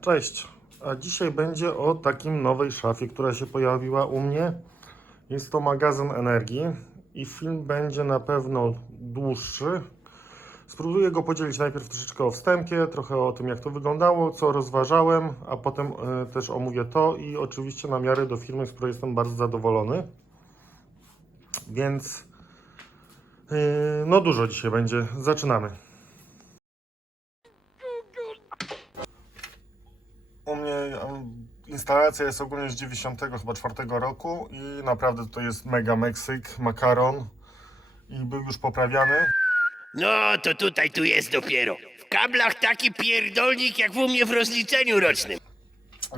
Cześć, a dzisiaj będzie o takim nowej szafie, która się pojawiła u mnie. Jest to magazyn energii i film będzie na pewno dłuższy. Spróbuję go podzielić najpierw troszeczkę o wstępie, trochę o tym jak to wyglądało, co rozważałem, a potem też omówię to i oczywiście namiary do firmy, z której jestem bardzo zadowolony. Więc no dużo dzisiaj będzie. Zaczynamy. U mnie instalacja jest ogólnie z 94 roku i naprawdę to jest mega Meksyk, makaron i był już poprawiany. No, to tutaj tu jest dopiero. W kablach taki pierdolnik jak u mnie w rozliczeniu rocznym.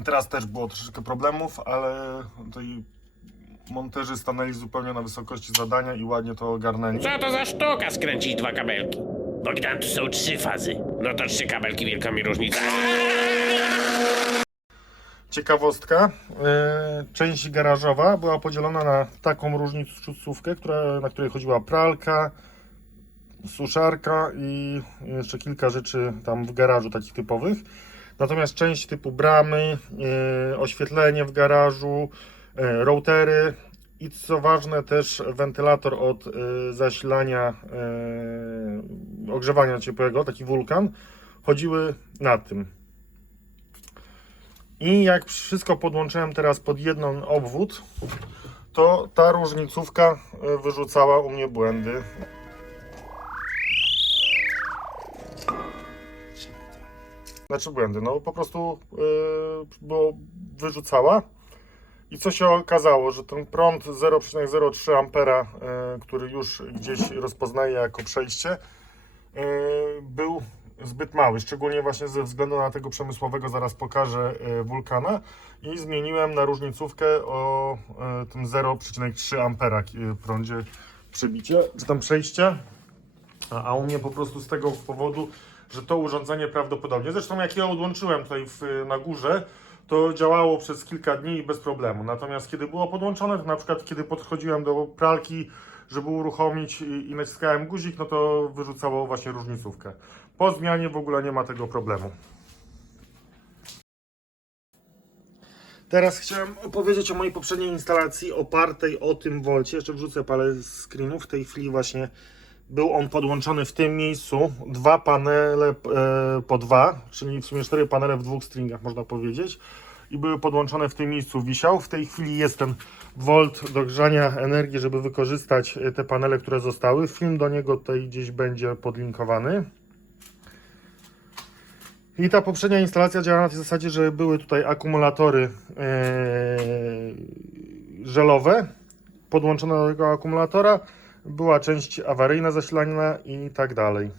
Teraz też było troszeczkę problemów, ale tutaj monterzy stanęli zupełnie na wysokości zadania i ładnie to ogarnęli. Co to za sztuka skręcić dwa kabelki? Bogdan, tu są 3 fazy. No to 3 kabelki, wielka mi różnica. Ciekawostka, część garażowa była podzielona na taką różnicówkę, na której chodziła pralka, suszarka i jeszcze kilka rzeczy tam w garażu takich typowych. Natomiast część typu bramy, oświetlenie w garażu, routery i co ważne też wentylator od zasilania, ogrzewania ciepłego, taki wulkan, chodziły na tym. I jak wszystko podłączyłem teraz pod jeden obwód, to ta różnicówka wyrzucała u mnie błędy. Znaczy błędy, no po prostu bo wyrzucała. I co się okazało, że ten prąd 0,03 ampera, który już gdzieś rozpoznaje jako przejście, był zbyt mały, szczególnie właśnie ze względu na tego przemysłowego, zaraz pokażę, wulkana, i zmieniłem na różnicówkę o tym 0,3 ampera prądzie przebicie, czy tam przejście, a u mnie po prostu z tego powodu, że to urządzenie prawdopodobnie, zresztą jak ja odłączyłem tutaj na górze, to działało przez kilka dni i bez problemu. Natomiast kiedy było podłączone, to na przykład kiedy podchodziłem do pralki, żeby uruchomić i naciskałem guzik, no to wyrzucało właśnie różnicówkę. Po zmianie w ogóle nie ma tego problemu. Teraz chciałem opowiedzieć o mojej poprzedniej instalacji opartej o tym volcie. Jeszcze wrzucę parę screenów. W tej chwili właśnie był on podłączony w tym miejscu. 2 panele po 2, czyli w sumie 4 panele w 2 stringach, można powiedzieć. I były podłączone w tym miejscu, wisiał. W tej chwili jest ten volt do grzania energii, żeby wykorzystać te panele, które zostały. Film do niego tutaj gdzieś będzie podlinkowany. I ta poprzednia instalacja działa na tej zasadzie, że były tutaj akumulatory żelowe podłączone do tego akumulatora. Była część awaryjna zasilania i tak dalej.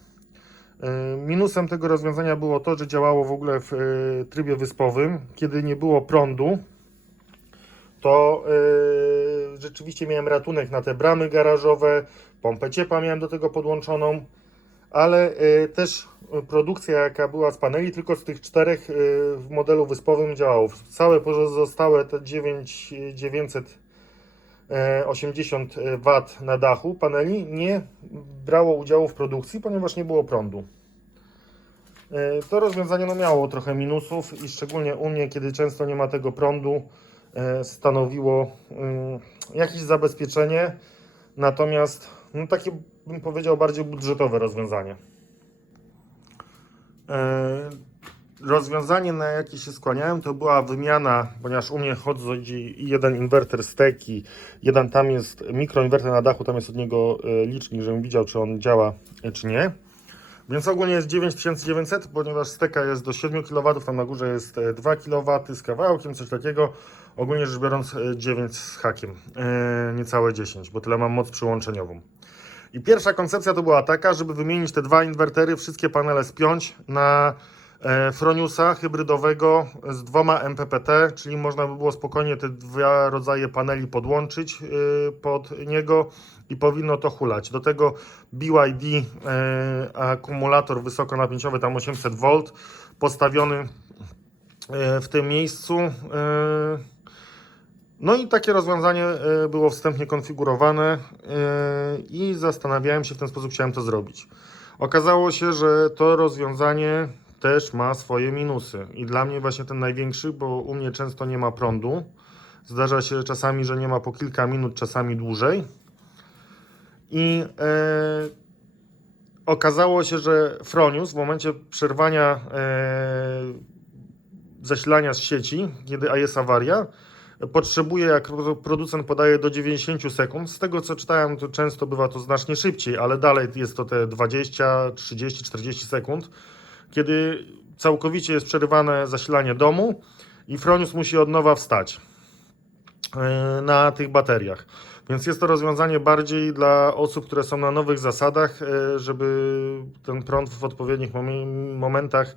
Minusem tego rozwiązania było to, że działało w ogóle w trybie wyspowym. Kiedy nie było prądu, to rzeczywiście miałem ratunek na te bramy garażowe, pompę ciepła miałem do tego podłączoną, ale też produkcja jaka była z paneli, tylko z tych 4 w modelu wyspowym działało. Całe pozostałe te 980 W na dachu paneli nie brało udziału w produkcji, ponieważ nie było prądu. To rozwiązanie no, miało trochę minusów i szczególnie u mnie, kiedy często nie ma tego prądu, stanowiło jakieś zabezpieczenie, natomiast no, takie, bym powiedział, bardziej budżetowe rozwiązanie. Rozwiązanie, na jakie się skłaniałem, to była wymiana, ponieważ u mnie chodzi jeden inwerter z teki, jeden tam jest mikroinwerter na dachu, tam jest od niego licznik, żebym widział, czy on działa, czy nie. Więc ogólnie jest 9900, ponieważ steka jest do 7 kW, tam na górze jest 2 kW z kawałkiem, coś takiego. Ogólnie rzecz biorąc 9 z hakiem, niecałe 10, bo tyle mam moc przyłączeniową. I pierwsza koncepcja to była taka, żeby wymienić te 2 inwertery, wszystkie panele spiąć na Froniusa hybrydowego z 2 MPPT, czyli można by było spokojnie te 2 rodzaje paneli podłączyć pod niego i powinno to hulać. Do tego BYD akumulator wysokonapięciowy, tam 800 V, postawiony w tym miejscu. No i takie rozwiązanie było wstępnie konfigurowane i zastanawiałem się, w ten sposób chciałem to zrobić. Okazało się, że to rozwiązanie też ma swoje minusy. I dla mnie właśnie ten największy, bo u mnie często nie ma prądu. Zdarza się czasami, że nie ma po kilka minut, czasami dłużej. I okazało się, że Fronius w momencie przerwania zasilania z sieci, kiedy jest awaria, potrzebuje, jak producent podaje, do 90 sekund. Z tego co czytałem, to często bywa to znacznie szybciej, ale dalej jest to te 20, 30, 40 sekund, kiedy całkowicie jest przerywane zasilanie domu i Fronius musi od nowa wstać na tych bateriach. Więc jest to rozwiązanie bardziej dla osób, które są na nowych zasadach, żeby ten prąd w odpowiednich momentach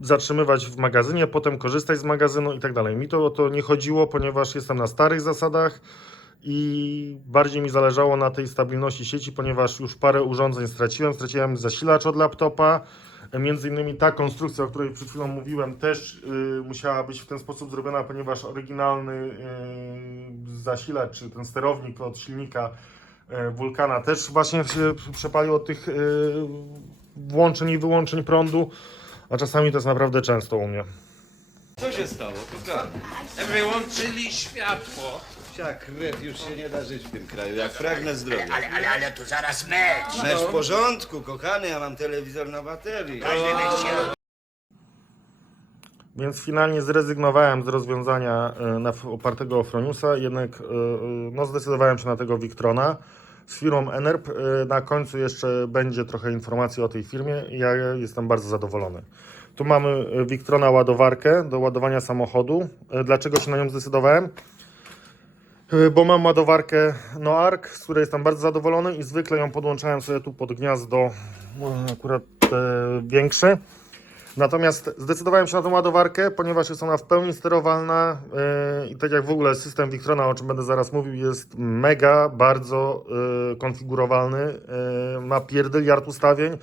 zatrzymywać w magazynie, potem korzystać z magazynu i tak dalej. Mi to o to nie chodziło, ponieważ jestem na starych zasadach i bardziej mi zależało na tej stabilności sieci, ponieważ już parę urządzeń straciłem. Straciłem zasilacz od laptopa. Między innymi ta konstrukcja, o której przed chwilą mówiłem, też musiała być w ten sposób zrobiona, ponieważ oryginalny zasilacz, czy ten sterownik od silnika Vulcana też właśnie się przepalił od tych włączeń i wyłączeń prądu, a czasami to jest naprawdę często u mnie. Co się stało? Wyłączyli światło. Psia krew, już się nie da żyć w tym kraju, jak pragnę zdrowia. Ale tu zaraz mecz. Mecz w porządku, kochany, ja mam telewizor na baterii. Każdy mecz się Więc finalnie zrezygnowałem z rozwiązania opartego o Froniusa, jednak no, zdecydowałem się na tego Victrona z firmą Enerb. Na końcu jeszcze będzie trochę informacji o tej firmie i ja jestem bardzo zadowolony. Tu mamy Victrona ładowarkę do ładowania samochodu. Dlaczego się na nią zdecydowałem? Bo mam ładowarkę Noark, z której jestem bardzo zadowolony i zwykle ją podłączałem sobie tu pod gniazdo, akurat większe. Natomiast zdecydowałem się na tą ładowarkę, ponieważ jest ona w pełni sterowalna i tak jak w ogóle system Victrona, o czym będę zaraz mówił, jest mega, bardzo konfigurowalny, ma pierdyliard ustawień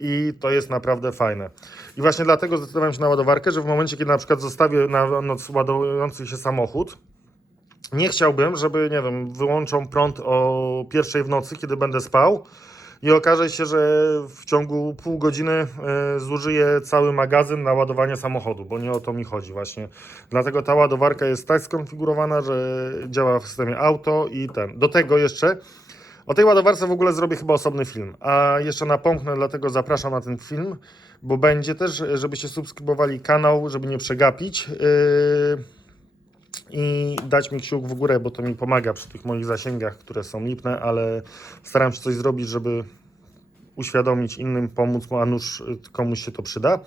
i to jest naprawdę fajne. I właśnie dlatego zdecydowałem się na ładowarkę, że w momencie, kiedy na przykład zostawię na noc ładujący się samochód, nie chciałbym, żeby, nie wiem, wyłączą prąd o 1:00 w nocy, kiedy będę spał i okaże się, że w ciągu pół godziny zużyję cały magazyn na ładowanie samochodu, bo nie o to mi chodzi właśnie. Dlatego ta ładowarka jest tak skonfigurowana, że działa w systemie auto i ten. Do tego jeszcze o tej ładowarce w ogóle zrobię chyba osobny film, a jeszcze napomknę, dlatego zapraszam na ten film, bo będzie też, żebyście subskrybowali kanał, żeby nie przegapić. I dać mi kciuk w górę, bo to mi pomaga przy tych moich zasięgach, które są lipne, ale staram się coś zrobić, żeby uświadomić innym, pomóc, a nuż komuś się to przyda.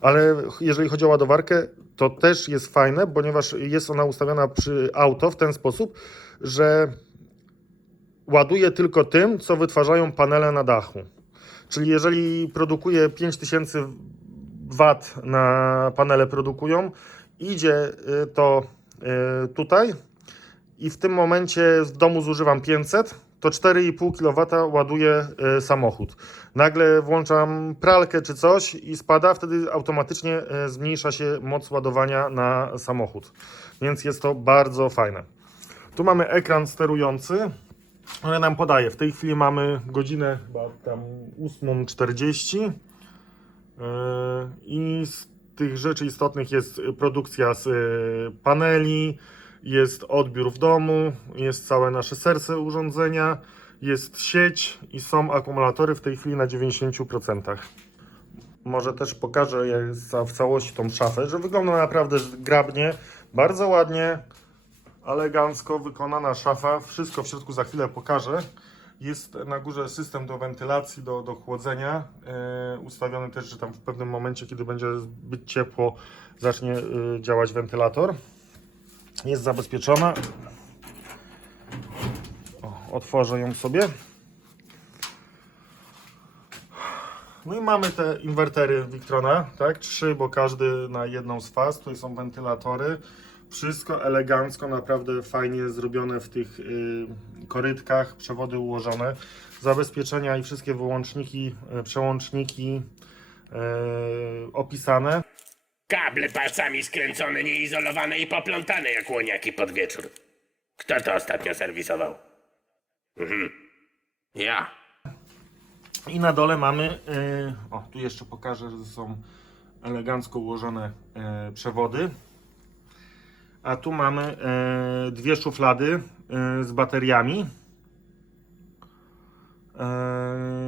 Ale jeżeli chodzi o ładowarkę, to też jest fajne, ponieważ jest ona ustawiona przy auto w ten sposób, że ładuje tylko tym, co wytwarzają panele na dachu. Czyli jeżeli produkuje 5000 W na panele produkują, idzie to tutaj i w tym momencie w domu zużywam 500, to 4,5 kW ładuje samochód. Nagle włączam pralkę czy coś i spada, wtedy automatycznie zmniejsza się moc ładowania na samochód. Więc jest to bardzo fajne. Tu mamy ekran sterujący, który nam podaje. W tej chwili mamy godzinę chyba tam 8:40 i z tych rzeczy istotnych jest produkcja z paneli, jest odbiór w domu, jest całe nasze serce urządzenia, jest sieć i są akumulatory w tej chwili na 90%. Może też pokażę w całości tą szafę, że wygląda naprawdę zgrabnie, bardzo ładnie, elegancko wykonana szafa. Wszystko w środku za chwilę pokażę. Jest na górze system do wentylacji, do chłodzenia, ustawiony też, że tam w pewnym momencie, kiedy będzie zbyt ciepło, zacznie działać wentylator. Jest zabezpieczona. Otworzę ją sobie. No i mamy te inwertery Victrona, tak? 3, bo każdy na jedną z faz. Tutaj są wentylatory. Wszystko elegancko, naprawdę fajnie zrobione w tych korytkach, przewody ułożone. Zabezpieczenia i wszystkie wyłączniki, przełączniki opisane. Kable palcami skręcone, nieizolowane i poplątane jak łoniaki pod wieczór. Kto to ostatnio serwisował? Ja. I na dole mamy, tu jeszcze pokażę, że są elegancko ułożone przewody. A tu mamy dwie szuflady z bateriami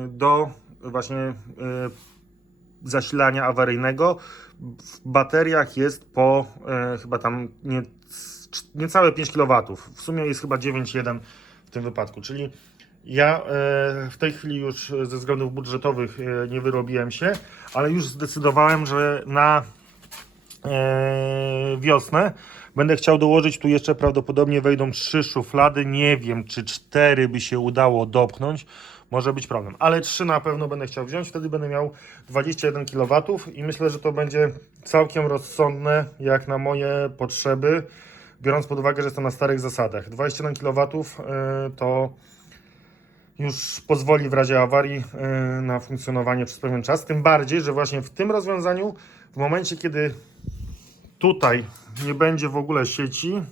do właśnie zasilania awaryjnego. W bateriach jest po chyba tam niecałe 5 kW. W sumie jest chyba 9,1 w tym wypadku, czyli ja w tej chwili już ze względów budżetowych nie wyrobiłem się, ale już zdecydowałem, że na wiosnę będę chciał dołożyć, tu jeszcze prawdopodobnie wejdą 3 szuflady, nie wiem czy 4 by się udało dopchnąć, może być problem, ale 3 na pewno będę chciał wziąć, wtedy będę miał 21 kW i myślę, że to będzie całkiem rozsądne jak na moje potrzeby, biorąc pod uwagę, że jestem na starych zasadach. 21 kW to już pozwoli w razie awarii na funkcjonowanie przez pewien czas, tym bardziej, że właśnie w tym rozwiązaniu, w momencie kiedy tutaj nie będzie w ogóle sieci,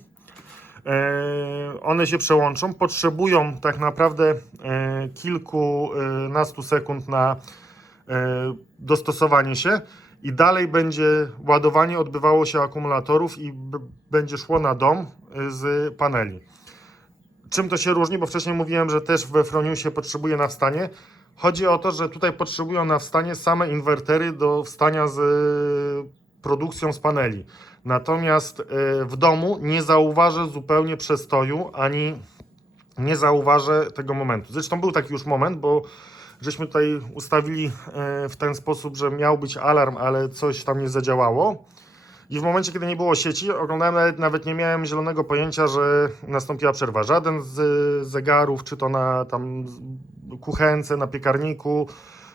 one się przełączą, potrzebują tak naprawdę kilkunastu sekund na dostosowanie się i dalej będzie ładowanie odbywało się akumulatorów i będzie szło na dom z paneli. Czym to się różni? Bo wcześniej mówiłem, że też we Froniusie potrzebuje nawstanie. Chodzi o to, że tutaj potrzebują nawstanie same inwertery do wstania z produkcją z paneli. Natomiast w domu nie zauważę zupełnie przestoju, ani nie zauważę tego momentu. Zresztą był taki już moment, bo żeśmy tutaj ustawili w ten sposób, że miał być alarm, ale coś tam nie zadziałało. I w momencie, kiedy nie było sieci, oglądałem, nawet nie miałem zielonego pojęcia, że nastąpiła przerwa. Żaden z zegarów, czy to na tam kuchence, na piekarniku,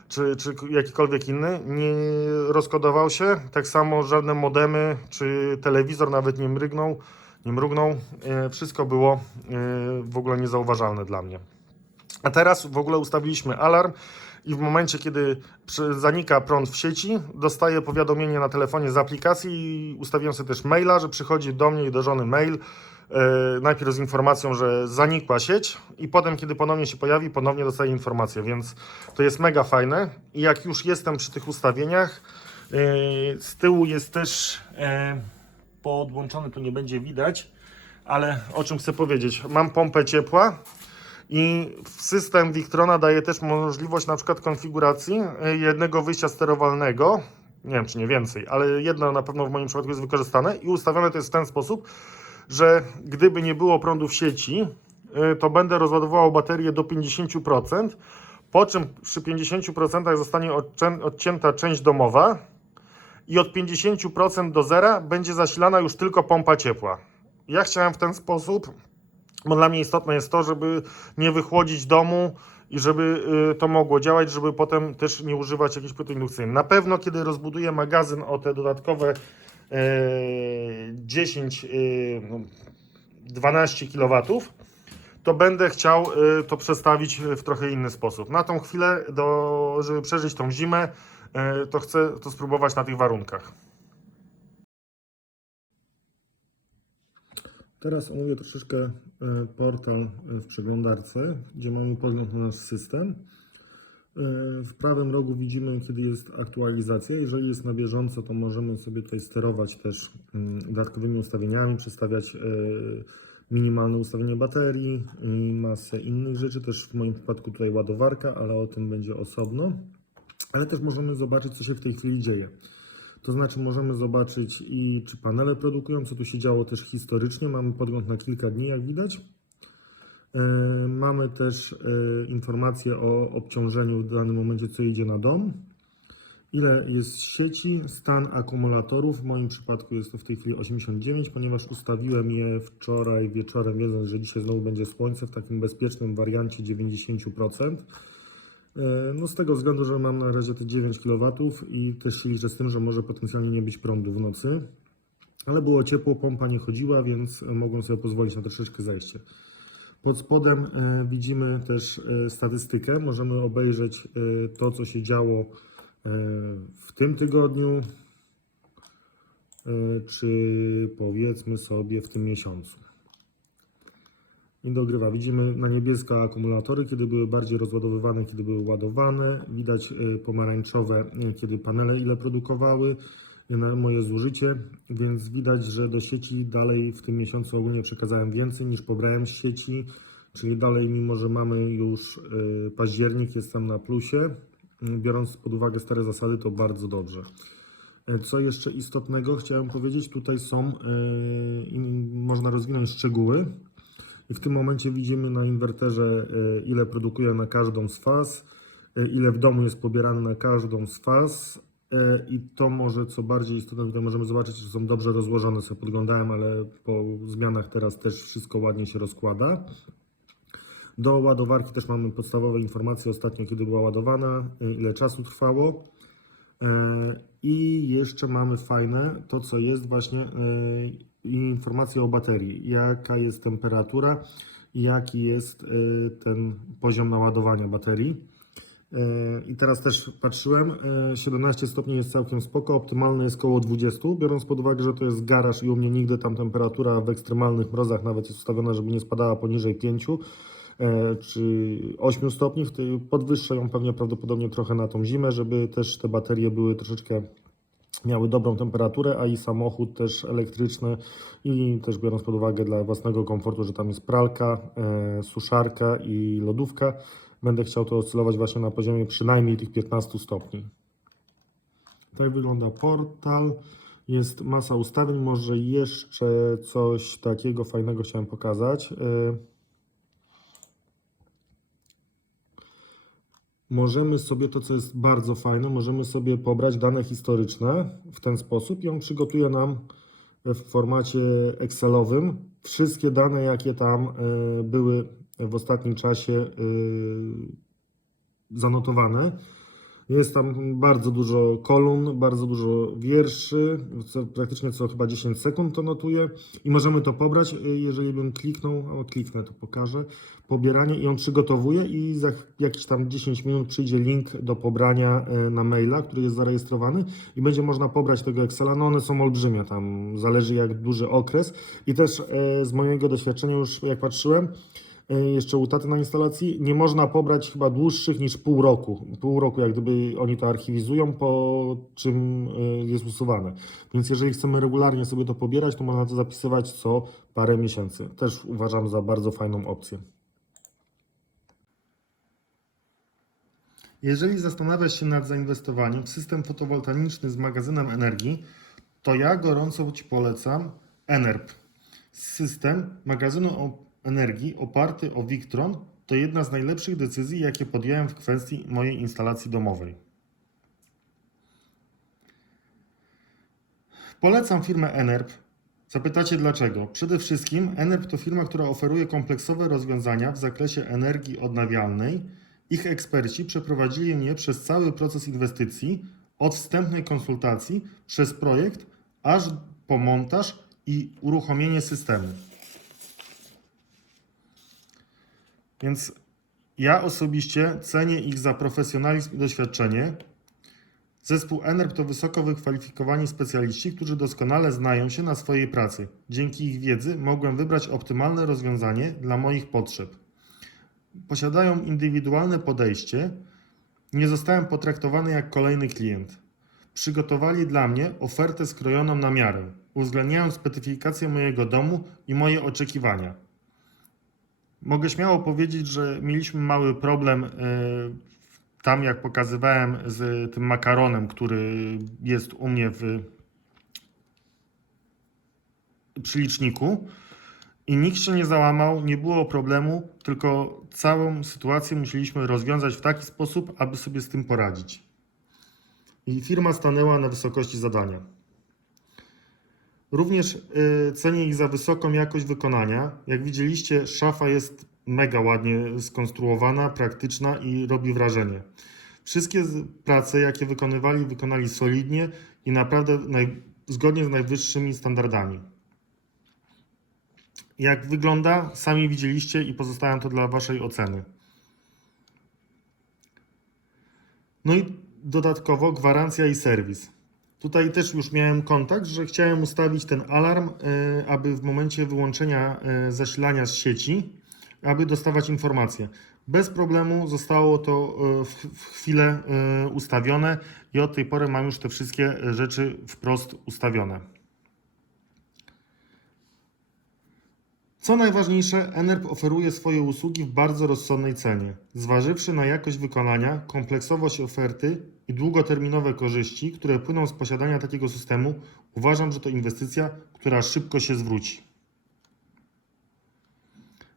czy jakikolwiek inny, nie rozkodował się. Tak samo żadne modemy, czy telewizor nawet nie mrugnął. Wszystko było w ogóle niezauważalne dla mnie. A teraz w ogóle ustawiliśmy alarm i w momencie, kiedy zanika prąd w sieci, dostaję powiadomienie na telefonie z aplikacji i ustawiłem sobie też maila, że przychodzi do mnie i do żony mail, najpierw z informacją, że zanikła sieć i potem, kiedy ponownie się pojawi, ponownie dostaję informację, więc to jest mega fajne. I jak już jestem przy tych ustawieniach, z tyłu jest też podłączony, tu nie będzie widać, ale o czym chcę powiedzieć, mam pompę ciepła. I system Victrona daje też możliwość na przykład konfiguracji jednego wyjścia sterowalnego, nie wiem czy nie więcej, ale jedno na pewno w moim przypadku jest wykorzystane i ustawione to jest w ten sposób, że gdyby nie było prądu w sieci, to będę rozładowywał baterię do 50%, po czym przy 50% zostanie odcięta część domowa i od 50% do zera będzie zasilana już tylko pompa ciepła. Ja chciałem w ten sposób, bo dla mnie istotne jest to, żeby nie wychłodzić domu i żeby to mogło działać, żeby potem też nie używać jakiejś płyty indukcyjnej. Na pewno, kiedy rozbuduję magazyn o te dodatkowe 12 kW, to będę chciał to przestawić w trochę inny sposób. Na tą chwilę, żeby przeżyć tą zimę, to chcę to spróbować na tych warunkach. Teraz omówię troszeczkę portal w przeglądarce, gdzie mamy podgląd na nasz system. W prawym rogu widzimy, kiedy jest aktualizacja. Jeżeli jest na bieżąco, to możemy sobie tutaj sterować też dodatkowymi ustawieniami, przestawiać minimalne ustawienie baterii i masę innych rzeczy. Też w moim przypadku tutaj ładowarka, ale o tym będzie osobno. Ale też możemy zobaczyć, co się w tej chwili dzieje. To znaczy możemy zobaczyć i czy panele produkują, co tu się działo też historycznie. Mamy podgląd na kilka dni, jak widać. Mamy też informacje o obciążeniu w danym momencie, co idzie na dom. Ile jest sieci, stan akumulatorów. W moim przypadku jest to w tej chwili 89, ponieważ ustawiłem je wczoraj wieczorem, wiedząc, że dzisiaj znowu będzie słońce, w takim bezpiecznym wariancie 90%. No z tego względu, że mam na razie te 9 kW i też się liczę z tym, że może potencjalnie nie być prądu w nocy. Ale było ciepło, pompa nie chodziła, więc mogłem sobie pozwolić na troszeczkę zejście. Pod spodem widzimy też statystykę. Możemy obejrzeć to, co się działo w tym tygodniu, czy powiedzmy sobie w tym miesiącu. i dogrywa. Widzimy na niebiesko akumulatory, kiedy były bardziej rozładowywane, kiedy były ładowane. Widać pomarańczowe, kiedy panele ile produkowały, na moje zużycie, więc widać, że do sieci dalej w tym miesiącu ogólnie przekazałem więcej niż pobrałem z sieci, czyli dalej, mimo że mamy już październik, jest tam na plusie. Biorąc pod uwagę stare zasady, to bardzo dobrze. Co jeszcze istotnego chciałem powiedzieć, tutaj są, można rozwinąć szczegóły. I w tym momencie widzimy na inwerterze, ile produkuje na każdą z faz, ile w domu jest pobierane na każdą z faz. I to może, co bardziej istotne, tutaj możemy zobaczyć, że są dobrze rozłożone, sobie podglądałem, ale po zmianach teraz też wszystko ładnie się rozkłada. Do ładowarki też mamy podstawowe informacje ostatnio, kiedy była ładowana, ile czasu trwało. I jeszcze mamy fajne, to co jest właśnie informacje o baterii, jaka jest temperatura, jaki jest ten poziom naładowania baterii. I teraz też patrzyłem, 17 stopni jest całkiem spoko, optymalne jest około 20, biorąc pod uwagę, że to jest garaż i u mnie nigdy tam temperatura w ekstremalnych mrozach nawet jest ustawiona, żeby nie spadała poniżej 5 czy 8 stopni. Podwyższę ją prawdopodobnie trochę na tą zimę, żeby też te baterie były troszeczkę, miały dobrą temperaturę, a i samochód też elektryczny i też biorąc pod uwagę dla własnego komfortu, że tam jest pralka, suszarka i lodówka, będę chciał to oscylować właśnie na poziomie przynajmniej tych 15 stopni. Tak wygląda portal. Jest masa ustawień. Może jeszcze coś takiego fajnego chciałem pokazać. Możemy sobie, to co jest bardzo fajne, możemy sobie pobrać dane historyczne w ten sposób i on przygotuje nam w formacie Excelowym wszystkie dane, jakie tam były w ostatnim czasie zanotowane. Jest tam bardzo dużo kolumn, bardzo dużo wierszy, praktycznie co chyba 10 sekund to notuje i możemy to pobrać. Jeżeli bym kliknął, kliknę, to pokażę, pobieranie i on przygotowuje i za jakieś tam 10 minut przyjdzie link do pobrania na maila, który jest zarejestrowany i będzie można pobrać tego Excela. No one są olbrzymie, tam zależy jak duży okres i też z mojego doświadczenia już jak patrzyłem, jeszcze u taty na instalacji, nie można pobrać chyba dłuższych niż pół roku. Pół roku jak gdyby oni to archiwizują, po czym jest usuwane. Więc jeżeli chcemy regularnie sobie to pobierać, to można to zapisywać co parę miesięcy. Też uważam za bardzo fajną opcję. Jeżeli zastanawiasz się nad zainwestowaniem w system fotowoltaiczny z magazynem energii, to ja gorąco Ci polecam ENERP. System magazynu energii oparty o Victron to jedna z najlepszych decyzji, jakie podjąłem w kwestii mojej instalacji domowej. Polecam firmę ENERP. Zapytacie dlaczego? Przede wszystkim ENERP to firma, która oferuje kompleksowe rozwiązania w zakresie energii odnawialnej. Ich eksperci przeprowadzili mnie przez cały proces inwestycji, od wstępnej konsultacji, przez projekt, aż po montaż i uruchomienie systemu. Więc ja osobiście cenię ich za profesjonalizm i doświadczenie. Zespół ENERP to wysoko wykwalifikowani specjaliści, którzy doskonale znają się na swojej pracy. Dzięki ich wiedzy mogłem wybrać optymalne rozwiązanie dla moich potrzeb. Posiadają indywidualne podejście. Nie zostałem potraktowany jak kolejny klient. Przygotowali dla mnie ofertę skrojoną na miarę, uwzględniając specyfikację mojego domu i moje oczekiwania. Mogę śmiało powiedzieć, że mieliśmy mały problem tam, jak pokazywałem, z tym makaronem, który jest u mnie przy liczniku. I nikt się nie załamał, nie było problemu, tylko całą sytuację musieliśmy rozwiązać w taki sposób, aby sobie z tym poradzić. I firma stanęła na wysokości zadania. Również cenię ich za wysoką jakość wykonania. Jak widzieliście, szafa jest mega ładnie skonstruowana, praktyczna i robi wrażenie. Wszystkie prace, jakie wykonali solidnie i naprawdę zgodnie z najwyższymi standardami. Jak wygląda, sami widzieliście i pozostawiam to dla Waszej oceny. No i dodatkowo gwarancja i serwis. Tutaj też już miałem kontakt, że chciałem ustawić ten alarm, aby w momencie wyłączenia zasilania z sieci aby dostawać informacje. Bez problemu zostało to w chwilę ustawione i od tej pory mam już te wszystkie rzeczy wprost ustawione. Co najważniejsze, ENERP oferuje swoje usługi w bardzo rozsądnej cenie. Zważywszy na jakość wykonania, kompleksowość oferty i długoterminowe korzyści, które płyną z posiadania takiego systemu, uważam, że to inwestycja, która szybko się zwróci.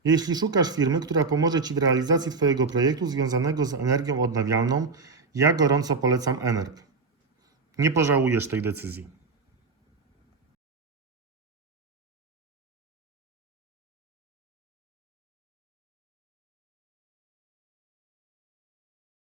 Jeśli szukasz firmy, która pomoże Ci w realizacji Twojego projektu związanego z energią odnawialną, ja gorąco polecam ENERP. Nie pożałujesz tej decyzji.